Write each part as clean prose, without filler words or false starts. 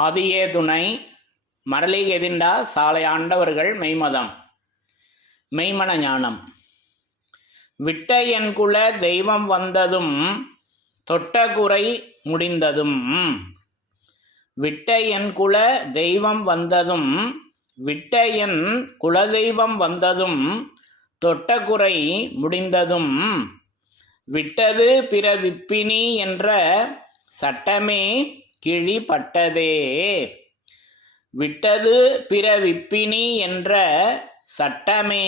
ஆதியே துணை மரளி எதிண்டா சாலை ஆண்டவர்கள் மெய்மதம் மெய்மன ஞானம். விட்ட என் குல தெய்வம் வந்ததும் தொட்ட குறை முடிந்ததும். விட்ட என் குல தெய்வம் வந்ததும் விட்ட என் குலதெய்வம் வந்ததும் தொட்ட குறை முடிந்ததும். விட்டது பிற விப்பினி என்ற சட்டமே கிழிபட்டதே. விட்டது பிற விப்பினி என்ற சட்டமே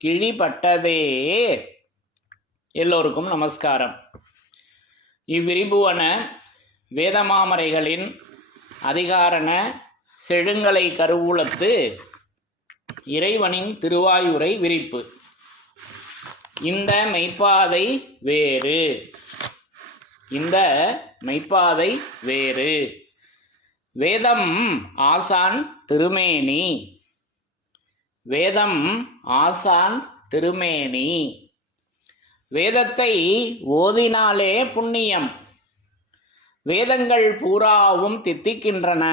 கிழிபட்டதே. எல்லோருக்கும் நமஸ்காரம். இவ்விரிபுவன வேதமாமரைகளின் அதிகாரண செழுங்கலை கருவூலத்து இறைவனின் திருவாயுரை விரிப்பு. இந்த மெய்ப்பாதை வேறு, இந்த மெய்ப்பாதை வேறு. வேதம் ஆசான் திருமேனி, வேதம் ஆசான் திருமேனி. வேதத்தை ஓதினாலே புண்ணியம், வேதங்கள் பூராவும் தித்திக்கின்றன.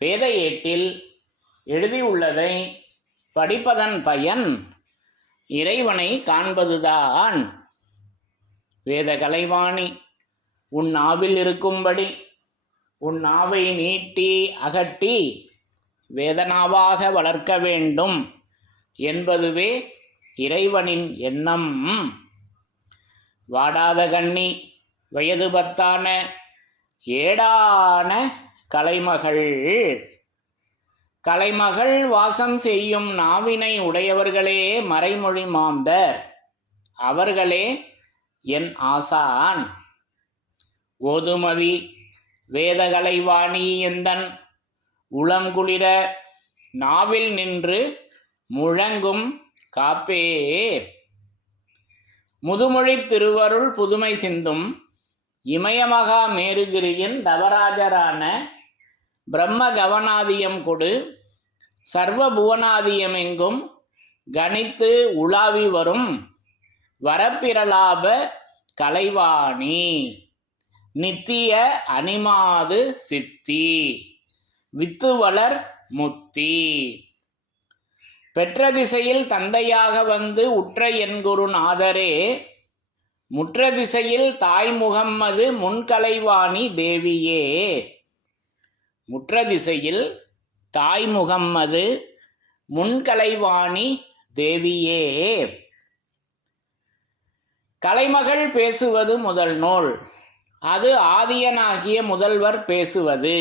வேத ஏட்டில் எழுதியுள்ளதை படிப்பதன் பயன் இறைவனை காண்பதுதான். வேத கலைவாணி உன் நாவில் இருக்கும்படி உன் நாவை நீட்டி அகட்டி வேதனாவாக வளர்க்க வேண்டும் என்பதுவே இறைவனின் எண்ணம். வாடாத கண்ணி வயது பத்தான ஏடான கலைமகள், கலைமகள் வாசம் செய்யும் நாவினை உடையவர்களே மறைமொழி மாந்தர், அவர்களே என் ஆசான். ஓதுமதி வேதகலைவாணி எந்தன் உளங்குளிர நாவில் நின்று முழங்கும் காப்பே. முதுமொழி திருவருள் புதுமை சிந்தும் இமயமகா மேருகிரியின் தவராஜரான பிரம்ம கவனாதியம் கொடு சர்வ புவனாதியமெங்கும் கணித்து உலாவி வரும் வரப்பிரலாப கலைவாணி. நித்திய அனிமாது சித்தி வித்துவளர் முத்தி. பெற்ற திசையில் தந்தையாக வந்து உற்ற என் குருநாதரே, முற்ற திசையில் தாய் முகம்மது முன்கலைவாணி தேவியே. முற்ற திசையில் தாய் முகம்மது முன்கலைவாணி தேவியே. கலைமகள் பேசுவது முதல் நூல், அது ஆதியனாகிய முதல்வர் பேசுவது.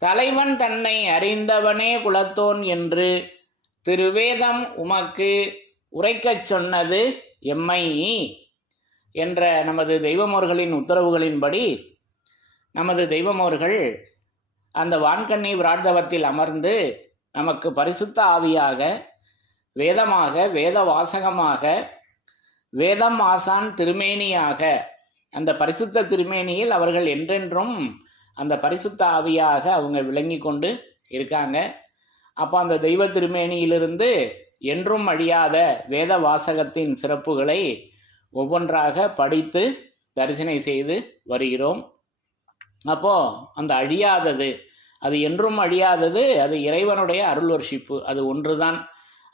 தலைவன் தன்னை அறிந்தவனே குலத்தோன் என்று திருவேதம் உமக்கு உரைக்கச் சொன்னது எம்மை என்ற நமது தெய்வமோர்களின் உத்தரவுகளின்படி நமது தெய்வமோர்கள் அந்த வான்கண்ணி பிரார்த்தவத்தில் அமர்ந்து நமக்கு பரிசுத்த ஆவியாக, வேதமாக, வேத வாசகமாக, வேதம் ஆசான் திருமேனியாக, அந்த பரிசுத்த திருமேனியில் அவர்கள் என்றென்றும் அந்த பரிசுத்த ஆவியாக அவங்க விளங்கி கொண்டு இருக்காங்க. அப்போ அந்த தெய்வ திருமேனியிலிருந்து என்றும் அழியாத வேத வாசகத்தின் சிறப்புகளை ஒவ்வொன்றாக படித்து தரிசனை செய்து வருகிறோம். அப்போது அந்த அழியாதது, அது என்றும் அழியாதது, அது இறைவனுடைய அருள் வர்ஷிப்பு, அது ஒன்றுதான்.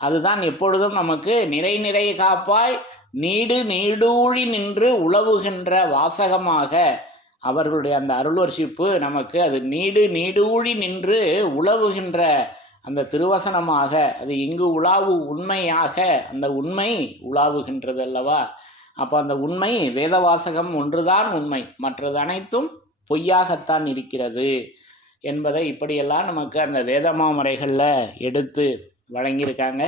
அதுதான் எப்பொழுதும் நமக்கு நிறை நிறை காப்பாய் நீடு நீடூழி நின்று உலவுகின்ற வாசகமாக அவர்களுடைய அந்த அருள் வர்ஷிப்பு நமக்கு அது நீடு நீடூழி நின்று உலவுகின்ற அந்த திருவசனமாக, அது இங்கு உலாவு உண்மையாக அந்த உண்மை உலாவுகின்றது அல்லவா. அப்போ அந்த உண்மை வேதவாசகம் ஒன்றுதான் உண்மை, மற்றது அனைத்தும் பொய்யாகத்தான் இருக்கிறது என்பதை இப்படியெல்லாம் நமக்கு அந்த வேதமாமறைகளில் எடுத்து வழங்கியிருக்காங்க.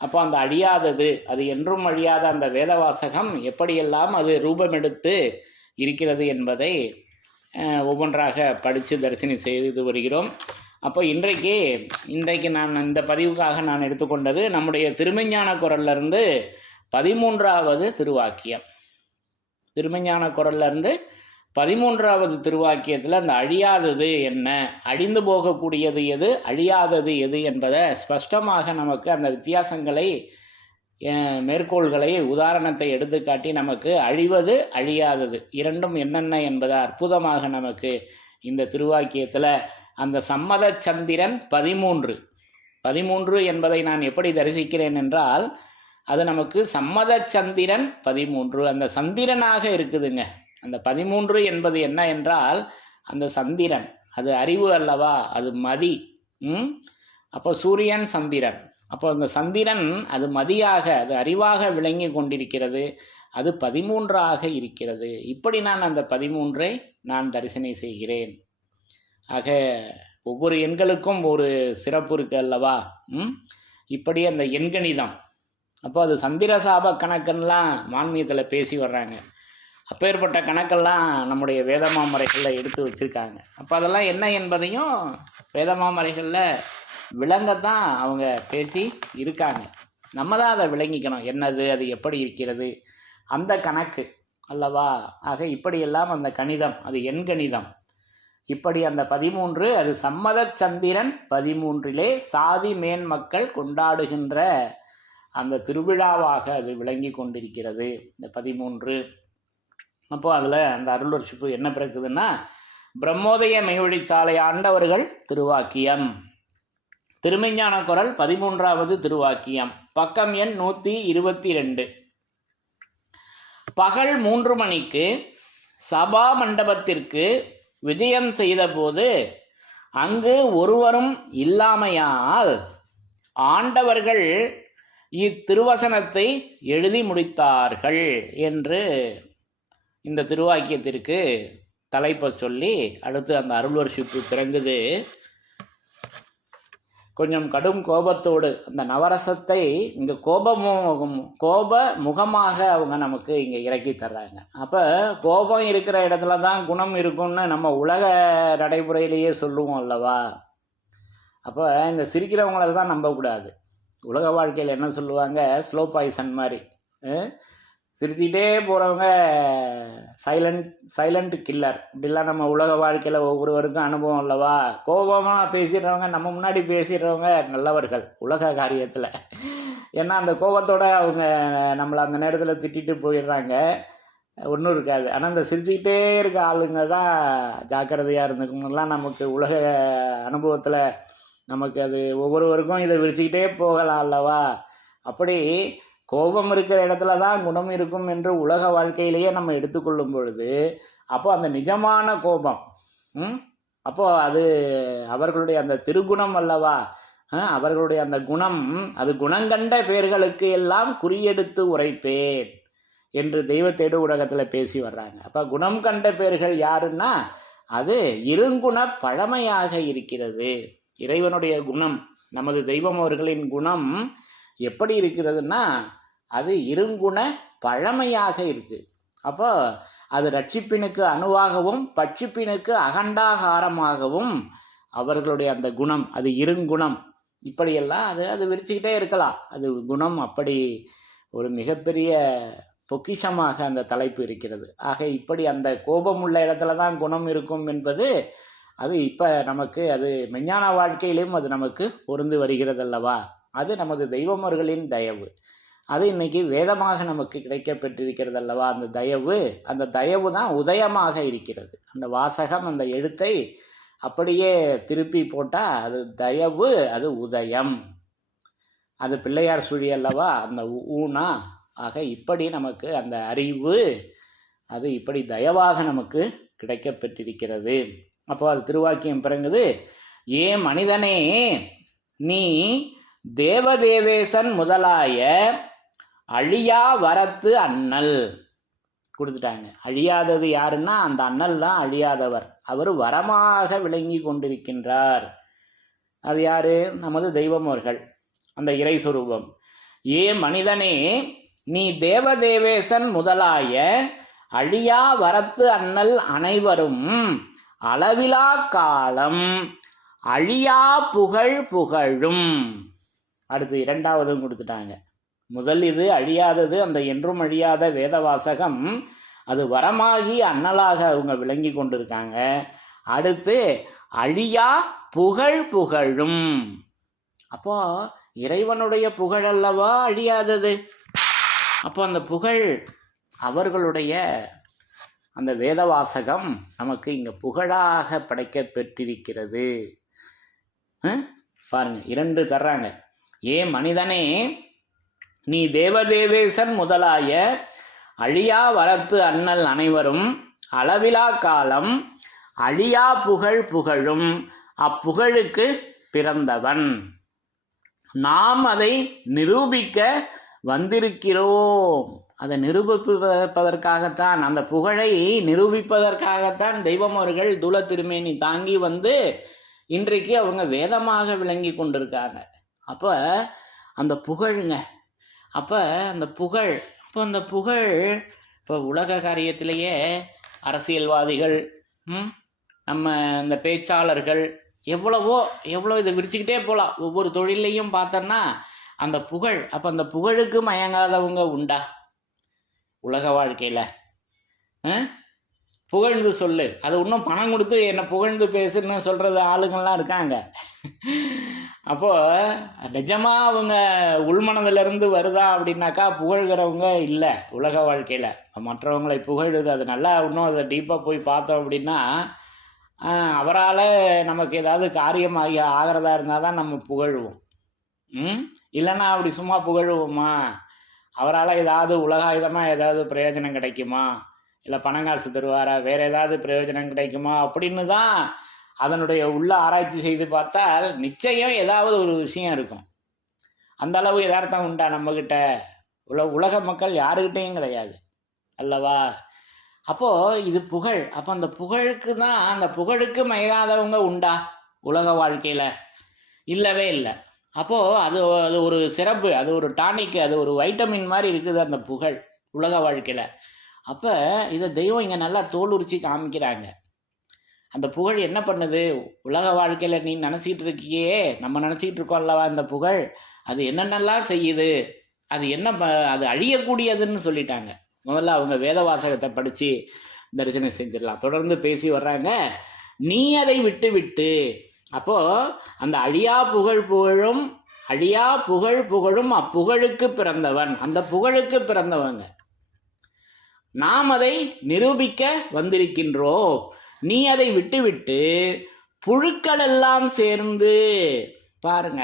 அப்போ அந்த அழியாதது, அது என்றும் அழியாத அந்த வேதவாசகம் எப்படியெல்லாம் அது ரூபமெடுத்து இருக்கிறது என்பதை ஒவ்வொன்றாக படித்து தரிசனம் செய்து வருகிறோம். அப்போ இன்றைக்கு நான் இந்த பதிவுக்காக நான் எடுத்துக்கொண்டது நம்முடைய திருமெஞ்ஞான குரல்லிருந்து 13வது திருவாக்கியம். திருமெஞ்ஞான குரல்லிருந்து 13வது திருவாக்கியத்தில் அந்த அழியாதது என்ன, அழிந்து போகக்கூடியது எது, அழியாதது எது என்பதை ஸ்பஷ்டமாக நமக்கு அந்த வித்தியாசங்களை மேற்கோள்களை உதாரணத்தை எடுத்துக்காட்டி நமக்கு அழிவது அழியாதது இரண்டும் என்னென்ன என்பதை அற்புதமாக நமக்கு இந்த திருவாக்கியத்தில் அந்த சம்மத சந்திரன் 13 என்பதை நான் எப்படி தரிசிக்கிறேன் என்றால் அது நமக்கு சம்மத சந்திரன் 13 அந்த சந்திரனாக இருக்குதுங்க. அந்த 13 என்பது என்ன என்றால் அந்த சந்திரன் அது அறிவு அல்லவா, அது மதி. அப்போ சூரியன் சந்திரன், அப்போ அந்த சந்திரன் அது மதியாக அது அறிவாக விளங்கி கொண்டிருக்கிறது, அது 13 இருக்கிறது. இப்படி நான் அந்த 13 நான் தரிசனை செய்கிறேன். ஆக ஒவ்வொரு எண்களுக்கும் ஒரு சிறப்பு இருக்கு அல்லவா. இப்படி அந்த எண்கணிதம், அப்போ அது சந்திர சாப கணக்குன்னெலாம் மான்மியத்தில் பேசி வர்றாங்க. அப்பேற்பட்ட கணக்கெல்லாம் நம்முடைய வேதமாமறைகளில் எடுத்து வச்சுருக்காங்க. அப்போ அதெல்லாம் என்ன என்பதையும் வேதமாமறைகளில் விளங்கத்தான் அவங்க பேசி இருக்காங்க. நம்ம தான் அதை விளங்கிக்கணும், என்னது அது எப்படி இருக்கிறது அந்த கணக்கு அல்லவா. ஆக இப்படியெல்லாம் அந்த கணிதம் அது எண்கணிதம். இப்படி அந்த 13 அது சம்மத சந்திரன் 13 சாதி மேன் மக்கள் கொண்டாடுகின்ற அந்த திருவிழாவாக அது விளங்கி கொண்டிருக்கிறது இந்த 13. அப்போது அதில் அந்த அருளொர்ஷிப்பு என்ன பிறக்குதுன்னா பிரம்மோதய மெய்வழி சாலை ஆண்டவர்கள் திருவாக்கியம், திருமெஞ்ஞான குரல் 13வது திருவாக்கியம், பக்கம் எண் 122. பகல் 3 மணிக்கு சபா மண்டபத்திற்கு விஜயம் செய்தபோது அங்கு ஒருவரும் இல்லாமையால் ஆண்டவர்கள் இத்திருவசனத்தை எழுதி முடித்தார்கள் என்று இந்த திருவாக்கியத்திற்கு தலைப்பை சொல்லி அடுத்து அந்த அருள்வர்ஷிப்பு பிறங்குது. கொஞ்சம் கடும் கோபத்தோடு அந்த நவரசத்தை இங்கே கோப முகமாக அவங்க நமக்கு இங்கே இறக்கி தர்றாங்க. அப்போ கோபம் இருக்கிற இடத்துல தான் குணம் இருக்கும்னு நம்ம உலக நடைமுறையிலேயே சொல்லுவோம் அல்லவா. அப்போ இந்த சிரிக்கிறவங்கள தான் நம்பக்கூடாது. உலக வாழ்க்கையில் என்ன சொல்லுவாங்க, ஸ்லோ பாய்சன் மாதிரி சிரிச்சிக்கிட்டே போகிறவங்க சைலண்ட் கில்லர். இப்படிலாம் நம்ம உலக வாழ்க்கையில் ஒவ்வொருவருக்கும் அனுபவம் அல்லவா. கோபமாக பேசிடுறவங்க, நம்ம முன்னாடி பேசிடுறவங்க நல்லவர்கள் உலக காரியத்தில். ஏன்னா அந்த கோபத்தோடு அவங்க நம்மளை அந்த நேரத்தில் திட்டிட்டு போயிடுறாங்க, ஒன்றும் இருக்காது. ஆனால் அந்த சிரிச்சுக்கிட்டே இருக்க ஆளுங்க தான் ஜாக்கிரதையாக இருந்துக்கணும்லாம் நமக்கு உலக அனுபவத்தில் நமக்கு அது ஒவ்வொருவருக்கும் இதை விரிச்சுக்கிட்டே போகலாம் அல்லவா. அப்படி கோபம் இருக்கிற இடத்துல தான் குணம் இருக்கும் என்று உலக வாழ்க்கையிலேயே நம்ம எடுத்துக்கொள்ளும் பொழுது அப்போ அந்த நிஜமான கோபம் அப்போது அது அவர்களுடைய அந்த திருகுணம் அல்லவா. அவர்களுடைய அந்த குணம் அது குணங்கண்ட பேர்களுக்கு எல்லாம் குறியெடுத்து உரைப்பேன் என்று தெய்வத்தேடு ஊடகத்தில் பேசி வர்றாங்க. அப்போ குணம் கண்ட பேர்கள் யாருன்னா அது இருங்குண பழமையாக இருக்கிறது. இறைவனுடைய குணம், நமது தெய்வம் அவர்களின் குணம் எப்படி இருக்கிறதுன்னா அது இருங்குண பழமையாக இருக்கு. அப்போ அது ரட்சிப்பினுக்கு அணுவாகவும் பட்சிப்பினுக்கு அகண்டாகாரமாகவும் அவர்களுடைய அந்த குணம் அது இருங்குணம். இப்படியெல்லாம் அது விரிச்சுக்கிட்டே இருக்கலாம். அது குணம் அப்படி ஒரு மிகப்பெரிய பொக்கிஷமாக அந்த தலைப்பு இருக்கிறது. ஆக இப்படி அந்த கோபம் உள்ள இடத்துல தான் குணம் இருக்கும் என்பது அது இப்போ நமக்கு அது மெஞ்ஞான வாழ்க்கையிலும் அது நமக்கு பொருந்து வருகிறது அல்லவா. அது நமது தெய்வமர்களின் தயவு, அது இன்னைக்கு வேதமாக நமக்கு கிடைக்கப்பெற்றிருக்கிறது அல்லவா. அந்த தயவு தான் உதயமாக இருக்கிறது. அந்த வாசகம் அந்த எழுத்தை அப்படியே திருப்பி போட்டால் அது தயவு, அது உதயம், அது பிள்ளையார் சுழி அல்லவா, அந்த ஊனா. ஆக இப்படி நமக்கு அந்த அறிவு அது இப்படி தயவாக நமக்கு கிடைக்கப்பெற்றிருக்கிறது. அப்போ அது திருவாக்கியம் பிறங்குது, ஏ மனிதனே நீ தேவதேவேசன் முதலாய அழியா வரத்து அண்ணல் கொடுத்துட்டாங்க. அழியாதது யாருன்னா அந்த அண்ணல் தான் அழியாதவர். அவர் வரமாக விளங்கி கொண்டிருக்கின்றார். அது யாரு? நமது தெய்வம் அவர்கள், அந்த இறை சொரூபம். ஏ மனிதனே நீ தேவதேவேசன் முதலாய அழியா வரத்து அண்ணல் அனைவரும் அளவிலா காலம் அழியா புகழ் புகழும். அடுத்து இரண்டாவதும் கொடுத்துட்டாங்க. முதல் இது அழியாதது, அந்த என்றும் அழியாத வேதவாசகம், அது வரமாகி அண்ணலாக அவங்க விளங்கி கொண்டிருக்காங்க. அடுத்து அழியா புகழ் புகழும். அப்போ இறைவனுடைய புகழ் அல்லவா அழியாதது. அப்போ அந்த புகழ் அவர்களுடைய அந்த வேத வாசகம் நமக்கு இங்கே புகழாக படைக்க பெற்றிருக்கிறது. பாருங்க, 2 தர்றாங்க. ஏ மனிதனே, நீ தேவதேவேசன் முதலாய அழியா வரத்து அண்ணல் அனைவரும் அளவிலா காலம் அழியா புகழ் புகழும் அப்புகழுக்கு பிறந்தவன். நாம் அதை நிரூபிக்க வந்திருக்கிறோம். அதை நிரூபிப்பதற்காகத்தான், அந்த புகழை நிரூபிப்பதற்காகத்தான் தெய்வம் அவர்கள் தூல திருமேனி தாங்கி வந்து இன்றைக்கு அவங்க வேதமாக விளங்கி கொண்டிருக்காங்க. அப்போ அந்த புகழுங்க, அப்போ அந்த புகழ், அந்த புகழ் இப்போ உலக காரியத்திலேயே அரசியல்வாதிகள், நம்ம இந்த பேச்சாளர்கள், எவ்வளோ இதை விரிச்சுக்கிட்டே போகலாம். ஒவ்வொரு தொழிலையும் பார்த்தோன்னா அந்த புகழ். அப்போ அந்த புகழுக்கு மயங்காதவங்க உண்டா உலக வாழ்க்கையில்? புகழ்ந்து சொல்லு, அது இன்னும் பணம் கொடுத்து என்னை புகழ்ந்து பேசுன்னு சொல்கிறது ஆளுங்கள்லாம் இருக்காங்க. அப்போது நிஜமாக அவங்க உள்மனதிலிருந்து வருதா அப்படின்னாக்கா புகழ்கிறவங்க இல்லை உலக வாழ்க்கையில். மற்றவங்களை புகழுது, அது நல்லா இன்னும் அதை டீப்பாக போய் பார்த்தோம் அப்படின்னா அவரால் நமக்கு ஏதாவது காரியமாகி ஆகிறதா இருந்தால் தான் நம்ம புகழுவோம். இல்லைன்னா அப்படி சும்மா புகழுவோமா? அவரால் ஏதாவது உலகாயுதமாக ஏதாவது பிரயோஜனம் கிடைக்குமா, இல்லை பணங்காசு தருவாரா, வேறு ஏதாவது பிரயோஜனம் கிடைக்குமா அப்படின்னு தான் அதனுடைய உள்ள ஆராய்ச்சி செய்து பார்த்தால் நிச்சயம் ஏதாவது ஒரு விஷயம் இருக்கும். அந்த அளவு யதார்த்தம் உண்டா நம்மக்கிட்ட? உலக மக்கள் யாருக்கிட்டையும் கிடையாது அல்லவா? அப்போது இது புகழ். அப்போ அந்த புகழுக்கு தான், அந்த புகழுக்கு மயங்காதவங்க உண்டா உலக வாழ்க்கையில்? இல்லவே இல்லை. அப்போது அது ஒரு சிறப்பு, அது ஒரு டானிக்கு, அது ஒரு வைட்டமின் மாதிரி இருக்குது அந்த புகழ் உலக வாழ்க்கையில். அப்போ இதை தெய்வம் இங்கே நல்லா தோல் உரிச்சு காமிக்கிறாங்க. அந்த புகழ் என்ன பண்ணுது உலக வாழ்க்கையில்? நீ நினச்சிக்கிட்டு இருக்கியே, நம்ம நினச்சிக்கிட்டு இருக்கோம் அல்லவா இந்த புகழ், அது என்னென்னலாம் செய்யுது, அது என்ன அது அழியக்கூடியதுன்னு சொல்லிட்டாங்க. முதல்ல அவங்க வேத வாசகத்தை படித்து தரிசனம் செஞ்சிடலாம். தொடர்ந்து பேசி வர்றாங்க. நீ அதை விட்டு விட்டு, அப்போது அந்த அழியா புகழ் புகழும், அழியா புகழ் புகழும் அப்புகழுக்கு பிறந்தவன், அந்த புகழுக்கு பிறந்தவங்க நாம் அதை நிரூபிக்க வந்திருக்கின்றோம். நீ அதை விட்டு விட்டு புழுக்கள் எல்லாம் சேர்ந்து, பாருங்க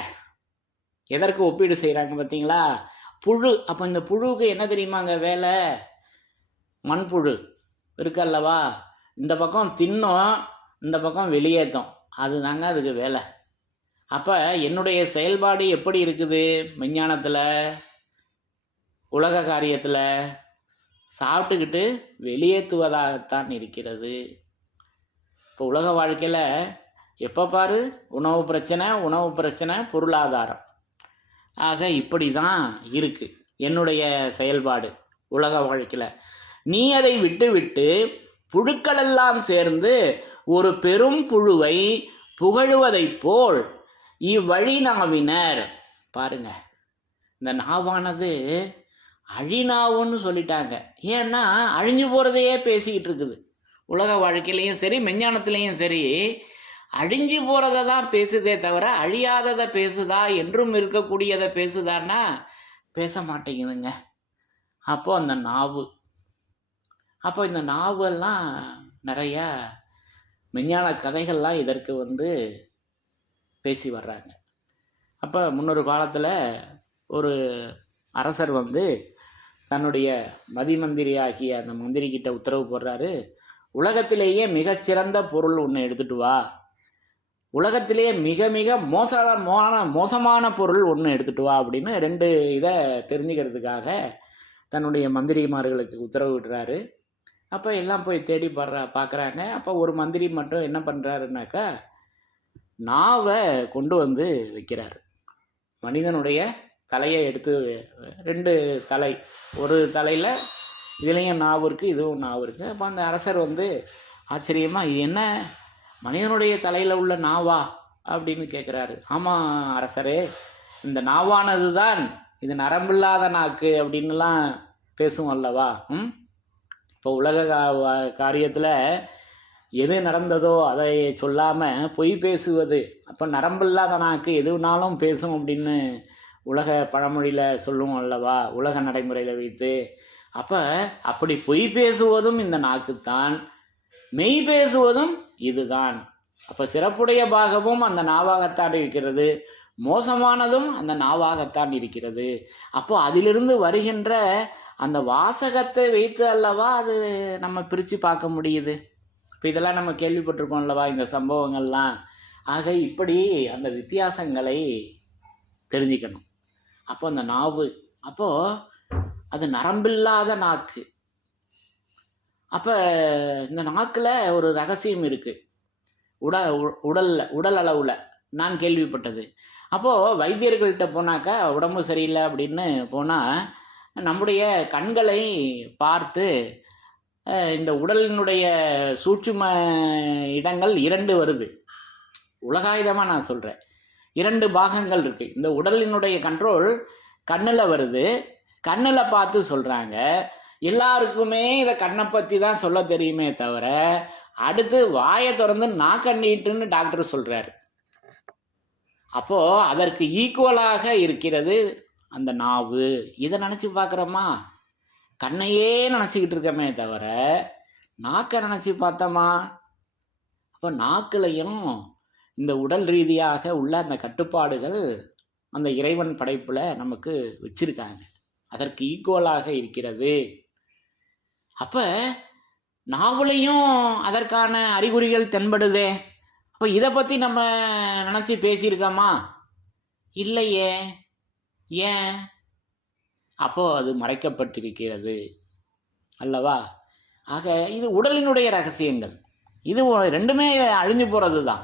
எதற்கு ஒப்பீடு செய்கிறாங்க பார்த்தீங்களா? புழு. அப்போ இந்த புழுவுக்கு என்ன தெரியுமாங்க வேலை? மண்புழு இருக்கல்லவா, இந்த பக்கம் தின்னும், இந்த பக்கம் வெளியேற்றும், அதுதாங்க அதுக்கு வேலை. அப்போ என்னுடைய செயல்பாடு எப்படி இருக்குது விஞ்ஞானத்தில், உலக காரியத்தில்? சாப்பிட்டுக்கிட்டு வெளியேற்றுவதாகத்தான் இருக்கிறது. இப்போ உலக வாழ்க்கையில் எப்போ பாரு உணவு பிரச்சனை, பொருளாதாரம். ஆக இப்படி தான் இருக்குது என்னுடைய செயல்பாடு உலக வாழ்க்கையில். நீ அதை விட்டு விட்டு புழுக்களெல்லாம் சேர்ந்து ஒரு பெரும் புழுவை புகழுவதைப் போல் இவ்வழி நாவினர். பாருங்க, இந்த நாவானது அழிநாவுன்னு சொல்லிட்டாங்க. ஏன்னா அழிஞ்சு போகிறதையே பேசிக்கிட்டு இருக்குது. உலக வாழ்க்கையிலையும் சரி, விஞ்ஞானத்திலையும் சரி, அழிஞ்சு போகிறத தான் பேசுதே தவிர அழியாததை பேசுதா, என்றும் இருக்கக்கூடியதை பேசுதான்னா பேச மாட்டேங்குதுங்க. அப்போது அந்த நாவு, அப்போ இந்த நாவெல்லாம் நிறையா விஞ்ஞான கதைகள்லாம் இதற்கு பேசி வர்றாங்க. அப்போ முன்னொரு காலத்தில் ஒரு அரசர் தன்னுடைய மதிமந்திரியாகிய அந்த மந்திரிக்கிட்ட உத்தரவு போடுறாரு, உலகத்திலேயே மிகச்சிறந்த பொருள் ஒன்று எடுத்துட்டு வா, உலகத்திலேயே மிக மிக மோசமான பொருள் ஒன்று எடுத்துட்டு வா அப்படின்னு 2 இதை தெரிஞ்சுக்கிறதுக்காக தன்னுடைய மந்திரிமார்களுக்கு உத்தரவு விடுறாரு. அப்போ எல்லாம் போய் தேடி பார்க்குறாங்க. அப்போ ஒரு மந்திரி மட்டும் என்ன பண்ணுறாருனாக்கா, நாவை கொண்டு வைக்கிறார். மனிதனுடைய தலையை எடுத்து 2 தலை, ஒரு தலையில் இதுலேயும் நாவு இருக்குது, இதுவும் நாவு இருக்குது. அப்போ அந்த அரசர் ஆச்சரியமாக, இது என்ன மனிதனுடைய தலையில் உள்ள நாவா அப்படின்னு கேட்குறாரு. ஆமாம் அரசரே, இந்த நாவானது தான், இது நரம்பில்லாத நாக்கு அப்படின்லாம் பேசும் அல்லவா. இப்போ உலக காரியத்தில் எது நடந்ததோ அதை சொல்லாமல் பொய் பேசுவது, அப்போ நரம்பில்லாத நாக்கு எதுனாலும் பேசும் அப்படின்னு உலக பழமொழியில் சொல்லுவோம் அல்லவா, உலக நடைமுறையில் வைத்து. அப்போ அப்படி பொய் பேசுவதும் இந்த நாக்குத்தான், மெய் பேசுவதும் இதுதான். அப்போ சிறப்புடைய பாகமும் அந்த நாவாகத்தான் இருக்கிறது, மோசமானதும் அந்த நாவாகத்தான் இருக்கிறது. அப்போ அதிலிருந்து வருகின்ற அந்த வாசகத்தை வைத்து அல்லவா அது நம்ம பிரித்து பார்க்க முடியுது. இப்போ இதெல்லாம் நம்ம கேள்விப்பட்டிருக்கோம் அல்லவா, இந்த சம்பவங்கள்லாம். ஆக இப்படி அந்த வித்தியாசங்களை தெரிஞ்சுக்கணும். அப்போ அந்த நாவு, அப்போது அது நரம்பில்லாத நாக்கு. அப்போ இந்த நாக்கில் ஒரு ரகசியம் இருக்குது, உடல் அளவில் நான் கேள்விப்பட்டது. அப்போது வைத்தியர்கள்ட்ட போனாக்கா உடம்பு சரியில்லை அப்படின்னு போனால் நம்முடைய கண்களை பார்த்து இந்த உடலினுடைய சூட்சும இடங்கள் 2 வருது. உலகாயுதமாக நான் சொல்கிறேன், 2 பாகங்கள் இருக்குது. இந்த உடலினுடைய கண்ட்ரோல் கண்ணில் வருது, கண்ணில் பார்த்து சொல்கிறாங்க. எல்லாருக்குமே இதை கண்ணை பற்றி தான் சொல்ல தெரியுமே தவிர, அடுத்து வாயை திறந்து நாக்கண்ணீட்டுன்னு டாக்டர் சொல்கிறாரு. அப்போது அதற்கு ஈக்குவலாக இருக்கிறது அந்த நாவு. இதை நினச்சி பார்க்குறோமா? கண்ணையே நினச்சிக்கிட்டு இருக்கமே தவிர நாக்கை நினச்சி பார்த்தோமா? அப்போ நாக்குலையும் இந்த உடல் ரீதியாக உள்ள அந்த கட்டுப்பாடுகள் அந்த இறைவன் படைப்பில் நமக்கு வச்சிருக்காங்க, அதற்கு ஈக்குவலாக இருக்கிறது. அப்போ நாவலையும் அதற்கான அறிகுறிகள் தென்படுதே. அப்போ இதை பற்றி நம்ம நினச்சி பேசியிருக்கோமா? இல்லையே. ஏன்? அப்போது அது மறைக்கப்பட்டிருக்கிறது அல்லவா. ஆக இது உடலினுடைய ரகசியங்கள், இது 2மே அழிஞ்சு போகிறது தான்.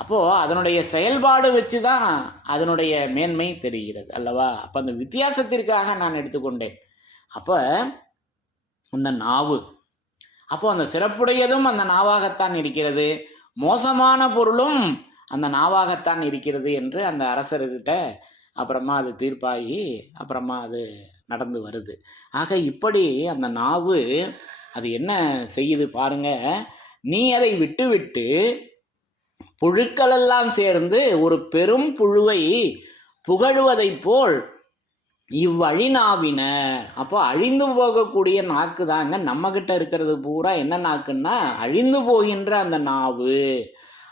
அப்போது அதனுடைய செயல்பாடு வச்சு தான் அதனுடைய மேன்மை தெரிகிறது அல்லவா. அப்போ அந்த வித்தியாசத்திற்காக நான் எடுத்துக்கொண்டேன். அப்போ அந்த நாவு, அப்போது அந்த சிறப்புடையதும் அந்த நாவாகத்தான் இருக்கிறது, மோசமான பொருளும் அந்த நாவாகத்தான் இருக்கிறது என்று அந்த அரசர்கிட்ட அப்புறமா அது தீர்ப்பாகி அப்புறமா அது நடந்து வருது. ஆக இப்படி அந்த நாவு அது என்ன செய்யுது பாருங்க. நீ அதை விட்டு விட்டு புழுக்களெல்லாம் சேர்ந்து ஒரு பெரும் புழுவை புகழுவதைப் போல் இவ்வழி நாவினர். அப்போ அழிந்து போகக்கூடிய நாக்கு தாங்க நம்மக்கிட்ட இருக்கிறது பூரா. என்ன நாக்குன்னா அழிந்து போகின்ற அந்த நாவு.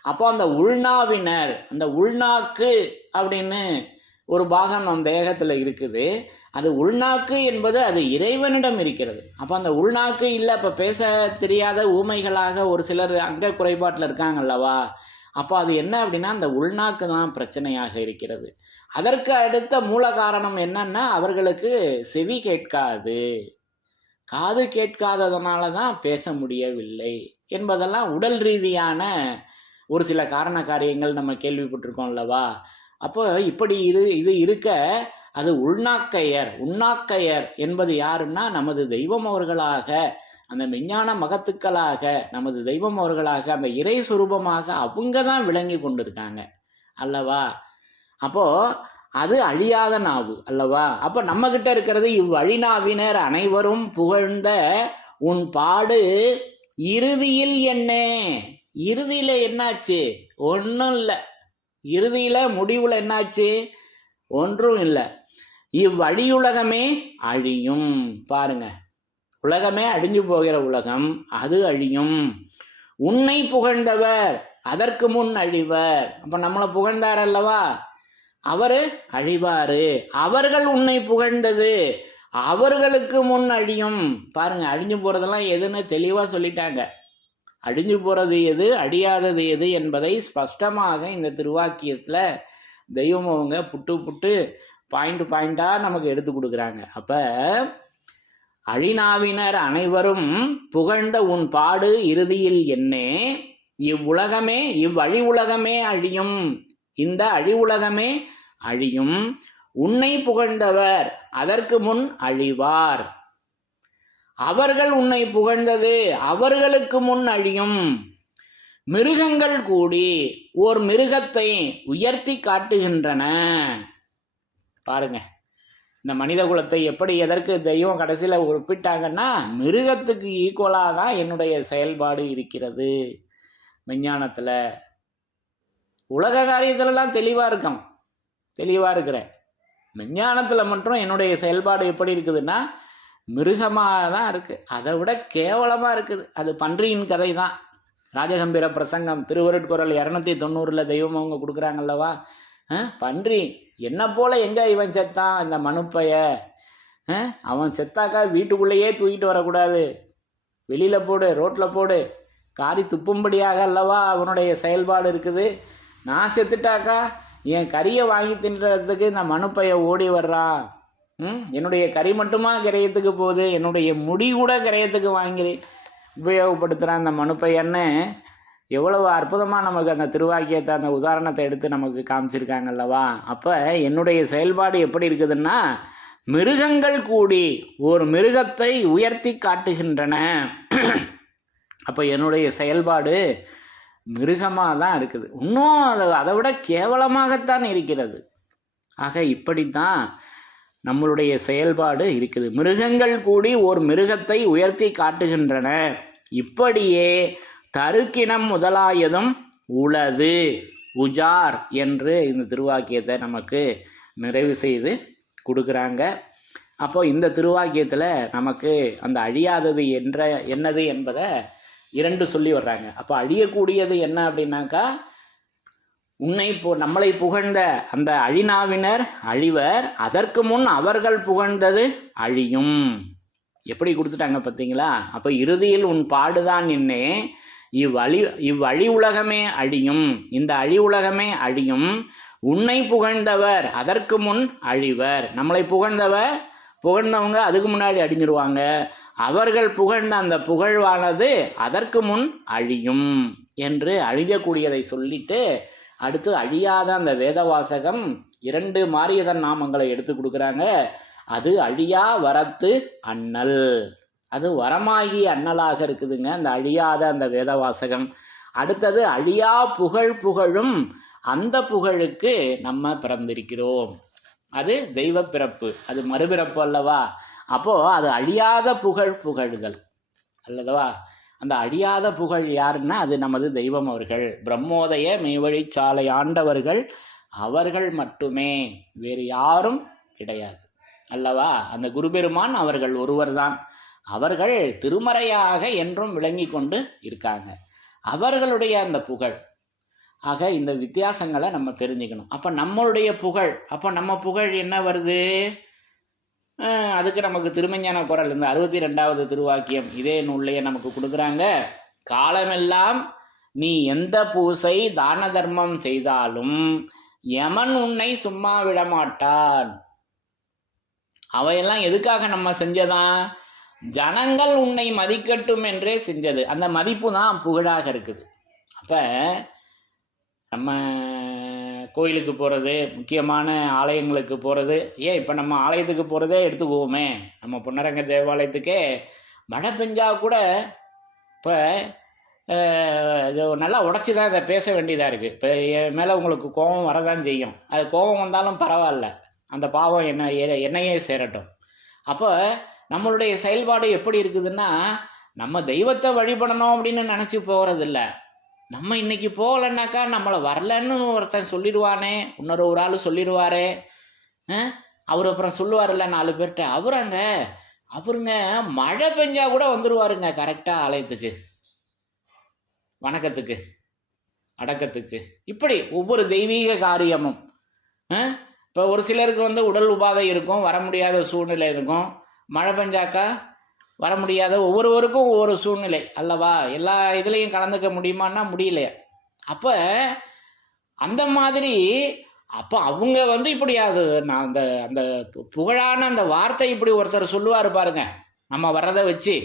அப்போ அந்த உள்நாவினர், அந்த உள்நாக்கு அப்படின்னு ஒரு பாகம் நம் தேகத்தில் இருக்குது. அது உள்நாக்கு என்பது அது இறைவனிடம் இருக்கிறது. அப்போ அந்த உள்நாக்கு இல்லை, இப்போ பேச தெரியாத ஊமைகளாக ஒரு சிலர் அங்க குறைபாட்டில் இருக்காங்கல்லவா. அப்போ அது என்ன அப்படின்னா அந்த உள்நாக்கு தான் பிரச்சனையாக இருக்கிறது. அதற்கு அடுத்த மூல காரணம் என்னன்னா அவர்களுக்கு செவி கேட்காது, காது கேட்காததுனால தான் பேச முடியவில்லை என்பதெல்லாம் உடல் ரீதியான ஒரு சில காரண காரியங்கள் நம்ம கேள்விப்பட்டிருக்கோம் அல்லவா. அப்போ இப்படி இது இருக்க அது உண்ணாக்கையர் என்பது யாருன்னா நமது தெய்வம் அவர்களாக, அந்த விஞ்ஞான மகத்துக்களாக, நமது தெய்வம் அவர்களாக, அந்த இறை சுரூபமாக அவங்க தான் விளங்கி கொண்டிருக்காங்க அல்லவா. அப்போ அது அழியாத நாவு அல்லவா. அப்போ நம்ம கிட்ட இருக்கிறது இவ்வழிநாவினர் அனைவரும் புகழ்ந்த உன் பாடு இறுதியில் என்ன. இறுதியில் என்னாச்சு? ஒன்றும் இல்லை. இறுதியில் முடிவில் என்னாச்சு? ஒன்றும் இல்லை. இவ்வழியுலகமே அழியும். பாருங்க, உலகமே அழிஞ்சு போகிற உலகம், அது அழியும். உன்னை புகழ்ந்தவர் அதற்கு முன் அழிவர். அப்போ நம்மளை புகழ்ந்தார் அல்லவா, அவர் அழிவாரு. அவர்கள் உன்னை புகழ்ந்தது அவர்களுக்கு முன் அழியும். பாருங்க, அழிஞ்சு போறதெல்லாம் எதுன்னு தெளிவா சொல்லிட்டாங்க. அழிஞ்சு போறது எது, அழியாதது எது என்பதை ஸ்பஷ்டமாக இந்த திருவாக்கியத்துல தெய்வம் அவங்க புட்டு பாயிண்டா நமக்கு எடுத்து கொடுக்குறாங்க. அப்ப அழிநாவினர் அனைவரும் புகழ்ந்த உன் பாடு இறுதியில் என்னே. இவ்வுலகமே இவ்வழி உலகமே அழியும். இந்த அழி உலகமே அழியும். உன்னை புகழ்ந்தவர் அதற்கு முன் அழிவார். அவர்கள் உன்னை புகழ்ந்தது அவர்களுக்கு முன் அழியும். மிருகங்கள் கூடி ஓர் மிருகத்தை உயர்த்தி காட்டுகின்றன. பாருங்க, இந்த மனித குலத்தை எப்படி எதற்கு தெய்வம் கடைசியில் ஒப்பிட்டாங்கன்னா மிருகத்துக்கு ஈக்குவலாக தான் என்னுடைய செயல்பாடு இருக்கிறது. விஞ்ஞானத்தில் உலக காரியத்திலலாம் தெளிவாக இருக்கிறேன். விஞ்ஞானத்தில் மட்டும் என்னுடைய செயல்பாடு எப்படி இருக்குதுன்னா மிருகமாக தான் இருக்குது, அதை விட கேவலமாக இருக்குது. அது பன்றியின் கதை தான். ராஜகம்பீர பிரசங்கம் திருவருட்குறள் 290 தெய்வம் அவங்க கொடுக்குறாங்கல்லவா, பன்றி என்ன போல எங்கே இவன் செத்தான் இந்த மனுப்பைய, அவன் செத்தாக்கா வீட்டுக்குள்ளேயே தூக்கிட்டு வரக்கூடாது, வெளியில் போடு, ரோட்டில் போடு, காரி துப்பும்படியாக அல்லவா அவனுடைய செயல்பாடு இருக்குது. நான் செத்துட்டாக்கா என் கறியை வாங்கி தின்றதுக்கு இந்த மனுப்பைய ஓடி வர்றான், என்னுடைய கறி மட்டுமா கிரயத்துக்கு போகுது, என்னுடைய முடி கூட கிரயத்துக்கு வாங்கி உபயோகப்படுத்துகிறான் அந்த மனுப்பையன்னு எவ்வளவு அற்புதமாக நமக்கு அந்த திருவாக்கியத்தை அந்த உதாரணத்தை எடுத்து நமக்கு காமிச்சிருக்காங்கல்லவா. அப்போ என்னுடைய செயல்பாடு எப்படி இருக்குதுன்னா மிருகங்கள் கூடி ஒரு மிருகத்தை உயர்த்தி காட்டுகின்றன. அப்போ என்னுடைய செயல்பாடு மிருகமாக தான் இருக்குது, இன்னும் அதை விட கேவலமாகத்தான் இருக்கிறது. ஆக இப்படித்தான் நம்மளுடைய செயல்பாடு இருக்குது. மிருகங்கள் கூடி ஒரு மிருகத்தை உயர்த்தி காட்டுகின்றன, இப்படியே தருக்கினம் முதலாயதும் உளது உஜார் என்று இந்த திருவாக்கியத்தை நமக்கு நிறைவு செய்து கொடுக்குறாங்க. அப்போ இந்த திருவாக்கியத்தில் நமக்கு அந்த அழியாதது என்னது என்பதை 2 சொல்லி வர்றாங்க. அப்போ அழியக்கூடியது என்ன அப்படின்னாக்கா நம்மளை புகழ்ந்த அந்த அழினாவினர் அழிவர், அதற்கு முன் அவர்கள் புகழ்ந்தது அழியும். எப்படி கொடுத்துட்டாங்க பார்த்தீங்களா. அப்போ இறுதியில் உன் பாடுதான் என்னே, இவ்வழி உலகமே அழியும், இந்த அழி உலகமே அழியும், உன்னை புகழ்ந்தவர் அதற்கு முன் அழிவர். நம்மளை புகழ்ந்தவங்க அதுக்கு முன்னாடி அழிஞ்சிருவாங்க, அவர்கள் புகழ்ந்த அந்த புகழ்வானது அதற்கு முன் அழியும் என்று அழியக்கூடியதை சொல்லிட்டு அடுத்து அழியாத அந்த வேதவாசகம் 2 மாரியதன் நாமங்களை எடுத்து கொடுக்குறாங்க. அது அழியா வரத்து அண்ணல், அது வரமாகி அண்ணலாக இருக்குதுங்க அந்த அழியாத அந்த வேதவாசகம். அடுத்தது அழியா புகழும் அந்த புகழுக்கு நம்ம பிறந்திருக்கிறோம், அது தெய்வ பிறப்பு, அது மறுபிறப்பு அல்லவா. அப்போது அது அழியாத புகழுதல் அல்லவா. அந்த அழியாத புகழ் யாருன்னா அது நமது தெய்வம் அவர்கள், பிரம்மோதய மெய்வழி சாலை ஆண்டவர்கள் அவர்கள் மட்டுமே, வேறு யாரும் கிடையாது அல்லவா. அந்த குருபெருமான் அவர்கள் ஒருவர் தான், அவர்கள் திருமறையாக என்றும் விளங்கி கொண்டு இருக்காங்க, அவர்களுடைய அந்த புகழ். ஆக இந்த வித்தியாசங்களை நம்ம தெரிஞ்சுக்கணும். அப்போ நம்மளுடைய புகழ், அப்போ நம்ம புகழ் என்ன வருது, அதுக்கு நமக்கு திருமஞான குறள் இந்த 62வது திருவாக்கியம் இதே நூல்லையே நமக்கு கொடுக்குறாங்க. காலமெல்லாம் நீ எந்த பூசை தான தர்மம் செய்தாலும் யமன் உன்னை சும்மா விடமாட்டான். அவையெல்லாம் எதுக்காக நம்ம செஞ்சதான், ஜனங்கள் உன்னை மதிக்கட்டும் என்றே செஞ்சது. அந்த மதிப்பு தான் புகழாக இருக்குது. அப்போ நம்ம கோயிலுக்கு போகிறது, முக்கியமான ஆலயங்களுக்கு போகிறது, இப்போ நம்ம ஆலயத்துக்கு போகிறதே எடுத்துக்குவோமே, நம்ம பொன்னரங்க தேவாலயத்துக்கே மழை பெஞ்சா கூட இப்போ இது நல்லா உடச்சி தான் இதை பேச வேண்டியதாக இருக்குது. இப்போ என் மேலே உங்களுக்கு கோபம் வரதான் செய்யும், அது கோபம் வந்தாலும் பரவாயில்ல, அந்த பாவம் என்னையே சேரட்டும். அப்போ நம்மளுடைய செயல்பாடு எப்படி இருக்குதுன்னா நம்ம தெய்வத்தை வழிபடணும் அப்படின்னு நினச்சி போகிறதில்ல. நம்ம இன்னைக்கு போகலன்னாக்கா நம்மளை வரலன்னு ஒருத்தன் சொல்லிடுவானே, இன்னொரு ஒரு ஆள் சொல்லிடுவாரே, அவர் அப்புறம் சொல்லுவார்ல 4 பேர்கிட்ட, அவருங்க மழை பெஞ்சா கூட வந்துடுவாருங்க கரெக்டாக ஆலயத்துக்கு, வணக்கத்துக்கு, அடக்கத்துக்கு. இப்படி ஒவ்வொரு தெய்வீக காரியமும் இப்போ ஒரு சிலருக்கு உடல் உபாதை இருக்கும், வர முடியாத சூழ்நிலை இருக்கும், மழை பெஞ்சாக்கா வர முடியாத, ஒவ்வொருவருக்கும் ஒவ்வொரு சூழ்நிலை அல்லவா. எல்லா இதுலேயும் கலந்துக்க முடியுமான்னா முடியலையா. அப்போ அந்த மாதிரி அப்போ அவங்க இப்படி நான் அந்த அந்த புகழான அந்த வார்த்தை இப்படி ஒருத்தர் சொல்லுவார் பாருங்க, நம்ம வர்றதை வச்சு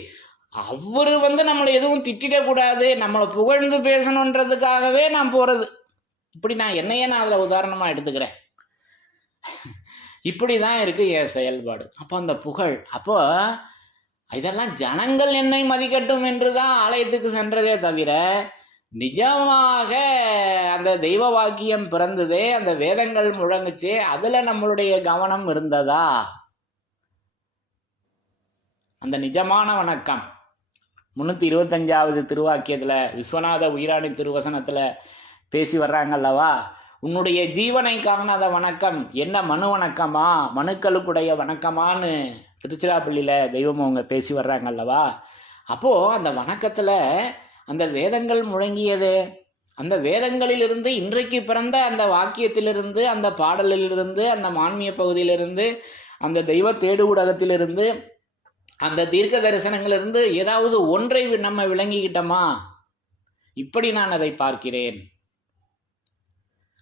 அவர் நம்மளை எதுவும் திட்டிடக்கூடாது, நம்மளை புகழ்ந்து பேசணுன்றதுக்காகவே நான் போகிறது. இப்படி நான் என்னையே நான் அதில் உதாரணமாக எடுத்துக்கிறேன். இப்படி தான் இருக்குது என் செயல்பாடு. அப்போ அந்த புகழ், அப்போ இதெல்லாம் ஜனங்கள் என்னை மதிக்கட்டும் என்று தான் ஆலயத்துக்கு சென்றதே தவிர நிஜமாக அந்த தெய்வ வாக்கியம் பிறந்ததே, அந்த வேதங்கள் முழங்குச்சே, அதில் நம்மளுடைய கவனம் இருந்ததா? அந்த நிஜமான வணக்கம் 325வது திருவாக்கியத்தில் விஸ்வநாத உயிராணி திருவசனத்தில் பேசி வர்றாங்கல்லவா, உன்னுடைய ஜீவனை காணாத வணக்கம் என்ன மனு வணக்கமா, மனுக்களுக்குடைய வணக்கமான்னு திருச்சிராப்பள்ளியில் தெய்வம் அவங்க பேசி வர்றாங்க அல்லவா. அப்போது அந்த வணக்கத்தில் அந்த வேதங்கள் முழங்கியது, அந்த வேதங்களிலிருந்து இன்றைக்கு பிறந்த அந்த வாக்கியத்திலிருந்து, அந்த பாடலிலிருந்து, அந்த மான்மிய பகுதியிலிருந்து, அந்த தெய்வ தேடு ஊடகத்திலிருந்து, அந்த தீர்க்க தரிசனங்களிலிருந்து ஏதாவது ஒன்றை நம்ம விளங்கிக்கிட்டோமா? இப்படி நான் அதை பார்க்கிறேன்.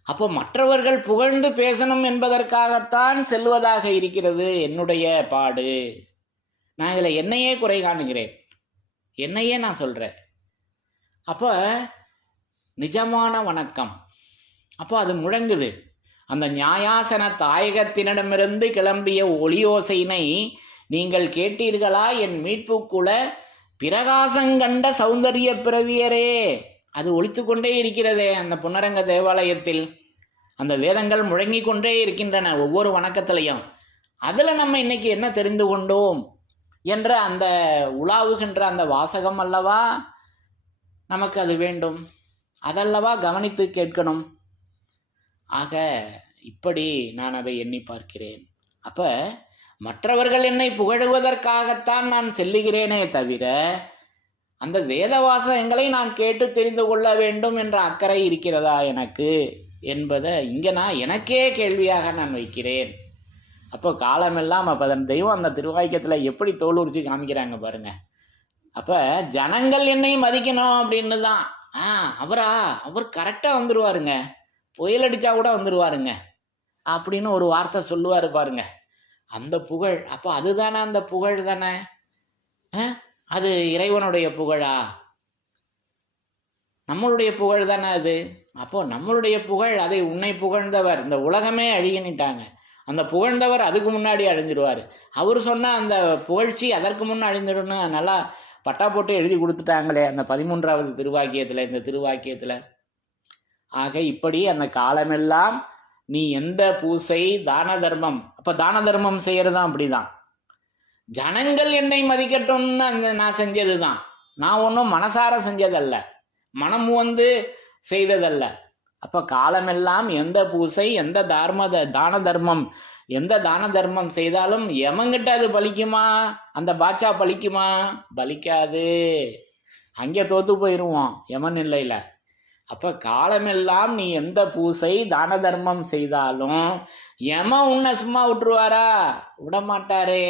அப்போ மற்றவர்கள் புகழ்ந்து பேசணும் என்பதற்காகத்தான் செல்வதாக இருக்கிறது என்னுடைய பாடு. நான் இதில் என்னையே குறை காணுகிறேன், என்னையே நான் சொல்கிறேன். அப்போ நிஜமான வணக்கம் அப்போ அது முழங்குது. அந்த நியாயாசன தாயகத்தினிடமிருந்து கிளம்பிய ஒளியோசையினை நீங்கள் கேட்டீர்களா என் மீட்புக்குல பிரகாசங்கண்ட சௌந்தரிய பிறவியரே. அது ஒலித்து கொண்டே இருக்கிறதே அந்த புன்னரங்க தேவாலயத்தில். அந்த வேதங்கள் முழங்கி கொண்டே இருக்கின்றன ஒவ்வொரு வணக்கத்திலையும். அதில் நம்ம இன்னைக்கு என்ன தெரிந்து கொண்டோம் என்ற அந்த உலாவுகின்ற அந்த வாசகம் அல்லவா நமக்கு அது வேண்டும், அதல்லவா கவனித்து கேட்கணும். ஆக இப்படி நான் அதை எண்ணி பார்க்கிறேன். அப்போ மற்றவர்கள் என்னை புகழுவதற்காகத்தான் நான் செல்லுகிறேனே தவிர அந்த வேத வாசகங்களை நான் கேட்டு தெரிந்து கொள்ள வேண்டும் என்ற அக்கறை இருக்கிறதா எனக்கு என்பதை இங்கே நான் எனக்கே கேள்வியாக நான் வைக்கிறேன். அப்போ காலமெல்லாம் அப்போ அதன் தெய்வம் அந்த திருவாக்கியத்தில் எப்படி தோலுரிச்சு காமிக்கிறாங்க பாருங்க. அப்போ ஜனங்கள் என்னை மதிக்கணும் அப்படின்னு தான். அவர் கரெக்டாக வந்துடுவாருங்க, புயல் அடித்தா கூட வந்துடுவாருங்க அப்படின்னு ஒரு வார்த்தை சொல்லுவார் பாருங்க. அந்த புகழ் அப்போ அதுதானே அந்த புகழ் தானே, அது இறைவனுடைய புகழா? நம்மளுடைய புகழ் தானே அது. அப்போ நம்மளுடைய புகழ், அதை உன்னை புகழ்ந்தவர் இந்த உலகமே அழியனிட்டாங்க, அந்த புகழ்ந்தவர் அதுக்கு முன்னாடி அழிஞ்சிடுவார். அவர் சொன்ன அந்த புகழ்ச்சி அதற்கு முன்னே அழிஞ்சிடும்னு நல்லா பட்டா போட்டு எழுதி கொடுத்துட்டாங்களே அந்த 13வது திருவாக்கியத்தில், இந்த திருவாக்கியத்தில். ஆக இப்படி அந்த காலமெல்லாம் நீ எந்த பூசை தான தர்மம், அப்போ தான தர்மம் செய்கிறது தான் அப்படி தான். ஜனங்கள் என்னை மதிக்கட்டும்னு நான் செஞ்சது தான், நான் ஒன்றும் மனசார செஞ்சதல்ல, மனம் வந்து செய்ததல்ல. அப்போ காலமெல்லாம் எந்த பூசை, எந்த தான தர்மம், எந்த தான தர்மம் செய்தாலும் எமங்கிட்ட அது பலிக்குமா? அந்த பாட்சா பலிக்குமா? பலிக்காது, அங்கே தோத்து போயிடுவோம் யமன் இல்லைல. அப்போ காலமெல்லாம் நீ எந்த பூசை தான தர்மம் செய்தாலும் யமன் உன்னை சும்மா விட்டுருவாரா? விடமாட்டாரே.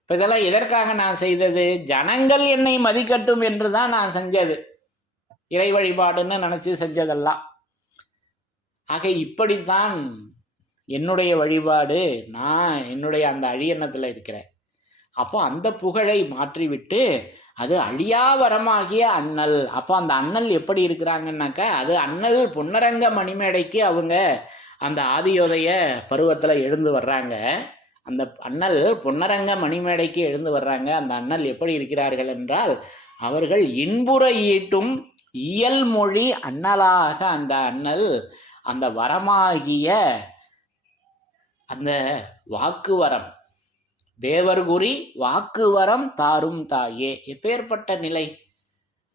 இப்போ இதெல்லாம் எதற்காக நான் செய்தது? ஜனங்கள் என்னை மதிக்கட்டும் என்று தான் நான் செஞ்சது, இறை வழிபாடுன்னு நினச்சி செஞ்சதெல்லாம். ஆக இப்படித்தான் என்னுடைய வழிபாடு, நான் என்னுடைய அந்த அழியெண்ணத்தில் இருக்கிறேன். அப்போ அந்த புகழை மாற்றிவிட்டு அது அழியா வரமாகிய அண்ணல். அப்போ அந்த அண்ணல் எப்படி இருக்கிறாங்கன்னாக்கா, அது அண்ணல் பொன்னரங்க மணிமேடைக்கு அவங்க அந்த ஆதியோதய பருவத்தில் எழுந்து வர்றாங்க. அந்த அண்ணல் பொன்னரங்க மணிமேடைக்கு எழுந்து வர்றாங்க. அந்த அண்ணல் எப்படி இருக்கிறார்கள் என்றால், அவர்கள் இன்புற ஈட்டும் இயல் மொழி அண்ணலாக அந்த அண்ணல் அந்த வரமாகிய அந்த வாக்குவரம், தேவர் குறி வாக்குவரம் தாரும் தாயே. எப்பேற்பட்ட நிலை!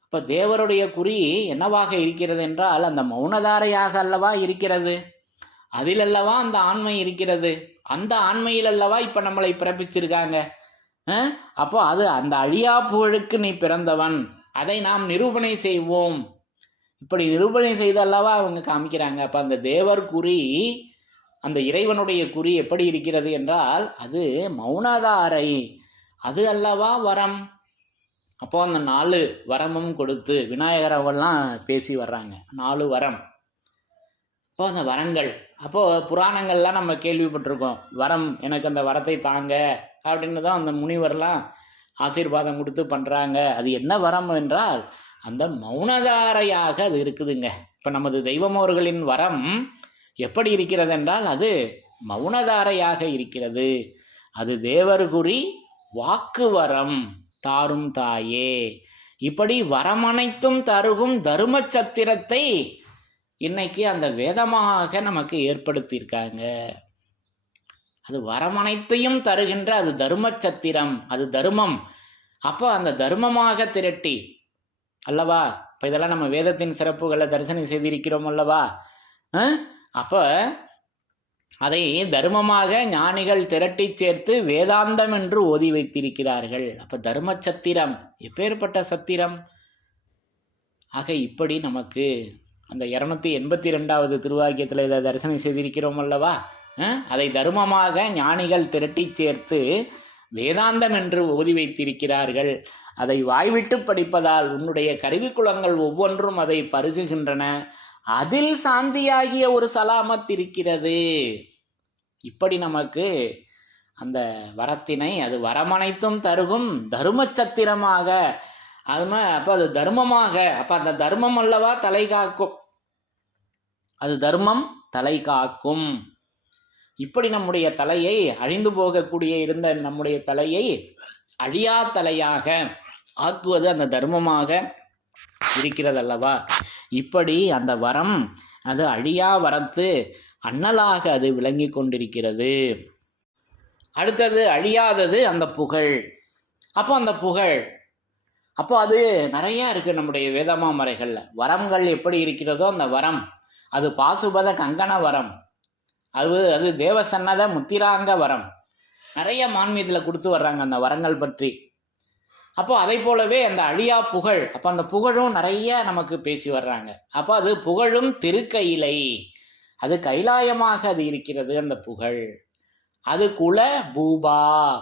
அப்போ தேவருடைய குறி என்னவாக இருக்கிறது என்றால் அந்த மௌனதாரையாக அல்லவா இருக்கிறது, அதில் அல்லவா அந்த ஆண்மை இருக்கிறது, அந்த ஆண்மையில் அல்லவா இப்போ நம்மளை பிறப்பிச்சிருக்காங்க. அப்போ அது அந்த அழியா புகழுக்கு நீ பிறந்தவன், அதை நாம் நிரூபணை செய்வோம். இப்படி நிரூபணை செய்தல்லவா அவங்க காமிக்கிறாங்க. அப்போ அந்த தேவர் குறி, அந்த இறைவனுடைய குறி எப்படி இருக்கிறது என்றால் அது மௌனதாரை, அது அல்லவா வரம். அப்போ அந்த 4 வரமும் கொடுத்து விநாயகரெல்லாம் பேசி வர்றாங்க. 4 வரம். அப்போ அந்த வரங்கள், அப்போது புராணங்கள்லாம் நம்ம கேள்விப்பட்டிருக்கோம், வரம் எனக்கு அந்த வரத்தை தாங்க அப்படின்னு தான் அந்த முனிவர்லாம் ஆசீர்வாதம் கொடுத்து பண்ணுறாங்க. அது என்ன வரம் என்றால் அந்த மௌனதாரையாக அது இருக்குதுங்க. இப்போ நமது தெய்வம் அவர்களின் வரம் எப்படி இருக்கிறது என்றால் அது மௌனதாரையாக இருக்கிறது. அது தேவர் குறி வாக்கு வரம் தாரும் தாயே. இப்படி வரமனைத்தும் தருகும் தரும சத்திரத்தை இன்னைக்கு அந்த வேதமாக நமக்கு ஏற்படுத்தியிருக்காங்க. அது வரமனைத்தையும் தருகின்ற அது தரும சத்திரம், அது தர்மம். அப்போ அந்த தர்மமாக திரட்டி அல்லவா. இப்போ இதெல்லாம் நம்ம வேதத்தின் சிறப்புகளை தரிசனம் செய்திருக்கிறோம் அல்லவா. அப்போ அதை தர்மமாக ஞானிகள் திரட்டி சேர்த்து வேதாந்தம் என்று ஓதி வைத்திருக்கிறார்கள். அப்போ தர்ம சத்திரம் எப்பேற்பட்ட சத்திரம்! ஆக இப்படி நமக்கு அந்த 282வது திருவாக்கியத்தில் இதை தரிசனம் செய்திருக்கிறோம் அல்லவா? அதை தர்மமாக ஞானிகள் திரட்டி சேர்த்து வேதாந்தம் என்று ஓதி வைத்திருக்கிறார்கள். அதை வாய்விட்டு படிப்பதால் உன்னுடைய கருவிக்குளங்கள் ஒவ்வொன்றும் அதை பருகுகின்றன. அதில் சாந்தியாகிய ஒரு சலாமத் இருக்கிறது. இப்படி நமக்கு அந்த வரத்தினை அது வரமனைத்தும் தருகும் தர்மச்சத்திரமாக அப்போ அது தர்மமாக, அப்போ அந்த தர்மம் அல்லவா தலை காக்கும், அது தர்மம் தலை காக்கும். இப்படி நம்முடைய தலையை அழிந்து போகக்கூடிய இருந்த நம்முடைய தலையை அழியா தலையாக ஆக்குவது அந்த தர்மமாக இருக்கிறதல்லவா? இப்படி அந்த வரம் அது அழியா வரத்து அண்ணலாக அது விளங்கி கொண்டிருக்கிறது. அடுத்தது அழியாதது அந்த புகழ். அப்போ அந்த புகழ் அப்போ அது நிறையா இருக்குது நம்முடைய வேதமாமறைகளில். வரங்கள் எப்படி இருக்கிறதோ அந்த வரம் அது பாசுபத கங்கண வரம், அது தேவசன்னத முத்திராங்க வரம், நிறைய மான்மீகத்தில் கொடுத்து வர்றாங்க அந்த வரங்கள் பற்றி. அப்போ அதை போலவே அந்த அழியா புகழ், அப்போ அந்த புகழும் நிறைய நமக்கு பேசி வர்றாங்க. அப்போ அது புகழும் திருக்கையிலை, அது கைலாயமாக அது இருக்கிறது அந்த புகழ். அது குல பூபா,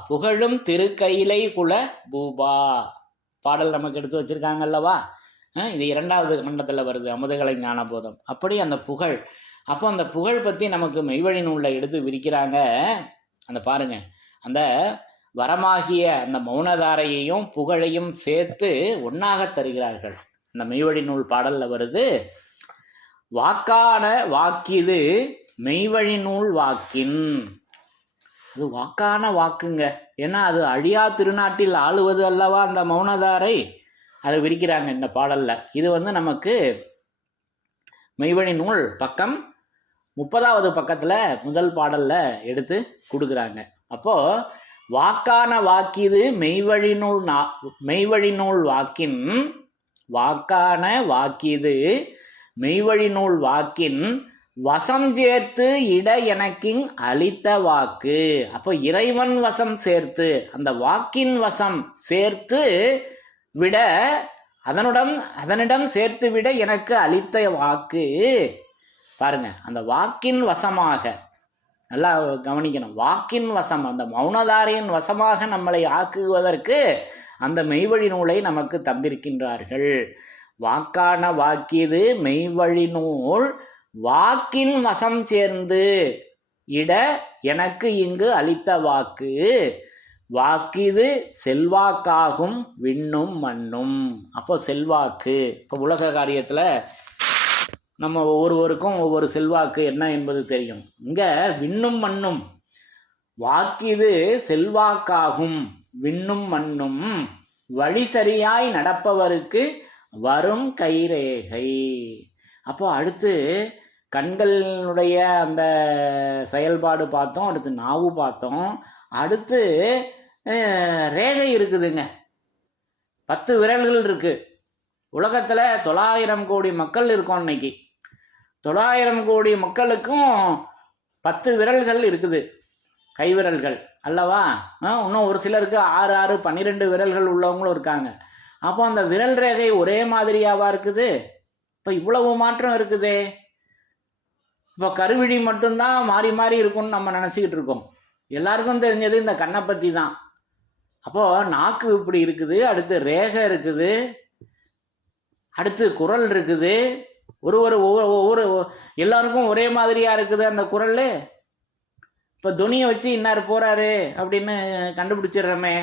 புகழும் திருக்கையிலை குல பூபா பாடல் நமக்கு எடுத்து வச்சிருக்காங்கல்லவா? இது 2வது கண்டத்தில் வருது, அமுதகலை ஞானபோதம். அப்படி அந்த புகழ், அப்போ அந்த புகழ் பற்றி நமக்கு மெய்வழி நூலில் எடுத்து விரிக்கிறாங்க. அந்த பாருங்க, அந்த வரமாகிய அந்த மௌனதாரையையும் புகழையும் சேர்த்து ஒன்றாக தருகிறார்கள். அந்த மெய்வழி நூல் பாடலில் வருது, வாக்கான வாக்கிது மெய்வழி நூல் வாக்கின். அது வாக்கான வாக்குங்க, ஏன்னா அது அழியா திருநாட்டில் ஆளுவது அல்லவா அந்த மௌனதாரை. அதை விரிக்கிறாங்க இந்த பாடலில். இது நமக்கு மெய்வழி நூல் பக்கம் 30வது பக்கத்தில் முதல் பாடலில் எடுத்து கொடுக்குறாங்க. அப்போது வாக்கான வாக்கிது மெய்வழி நூல் வாக்கின், வாக்கான வாக்கிது மெய்வழி நூல் வாக்கின் வசம் சேர்த்து இட எனக்கிங் அளித்த வாக்கு. அப்போ இறைவன் வசம் சேர்த்து, அந்த வாக்கின் வசம் சேர்த்து விட, அதனிடம் சேர்த்து விட எனக்கு அளித்த வாக்கு. பாருங்க, அந்த வாக்கின் வசமாக, நல்லா கவனிக்கணும், வாக்கின் வசம், அந்த மௌனதாரையின் வசமாக நம்மளை ஆக்குவதற்கு அந்த மெய்வழி நூலை நமக்கு தந்திருக்கின்றார்கள். வாக்கான வாக்கிது மெய்வழி நூல் வாக்கின் வசம் சேர்ந்து இட எனக்கு இங்கு அளித்த வாக்கு. வாக்கிது செல்வாக்காகும் விண்ணும் மண்ணும். அப்போ செல்வாக்கு, இப்போ உலக காரியத்தில் நம்ம ஒவ்வொருவருக்கும் ஒவ்வொரு செல்வாக்கு என்ன என்பது தெரியும். இங்கே விண்ணும் மண்ணும், வாக்கிது செல்வாக்காகும் விண்ணும் மண்ணும் வழி சரியாய் நடப்பவருக்கு வரும் கைரேகை. அப்போ அடுத்து கண்களுடைய அந்த செயல்பாடு பார்த்தோம், அடுத்து நாவு பார்த்தோம், அடுத்து ரேகை இருக்குதுங்க. 10 விரல்கள் இருக்கு. உலகத்தில் 900 கோடி மக்கள் இருக்கோம் இன்னைக்கு. 900 கோடி மக்களுக்கும் 10 விரல்கள் இருக்குது, கைவிரல்கள் அல்லவா? இன்னும் ஒரு சிலருக்கு 6, 6, 12 விரல்கள் உள்ளவங்களும் இருக்காங்க. அப்போ அந்த விரல் ரேகை ஒரே மாதிரியாவா இருக்குது? இப்போ இவ்வளவு மாற்றம் இருக்குதே. இப்போ கருவிழி மட்டும்தான் மாறி மாறி இருக்கும்னு நம்ம நினச்சிக்கிட்டு இருக்கோம். எல்லாருக்கும் தெரிஞ்சது இந்த கண்ணை பற்றி தான். அப்போது நாக்கு இப்படி இருக்குது, அடுத்து ரேகை இருக்குது, அடுத்து குரல் இருக்குது. ஒவ்வொரு எல்லாருக்கும் ஒரே மாதிரியாக இருக்குது அந்த குரல். இப்போ துணியை வச்சு இன்னார் போகிறாரு அப்படின்னு கண்டுபிடிச்சிடுறோமே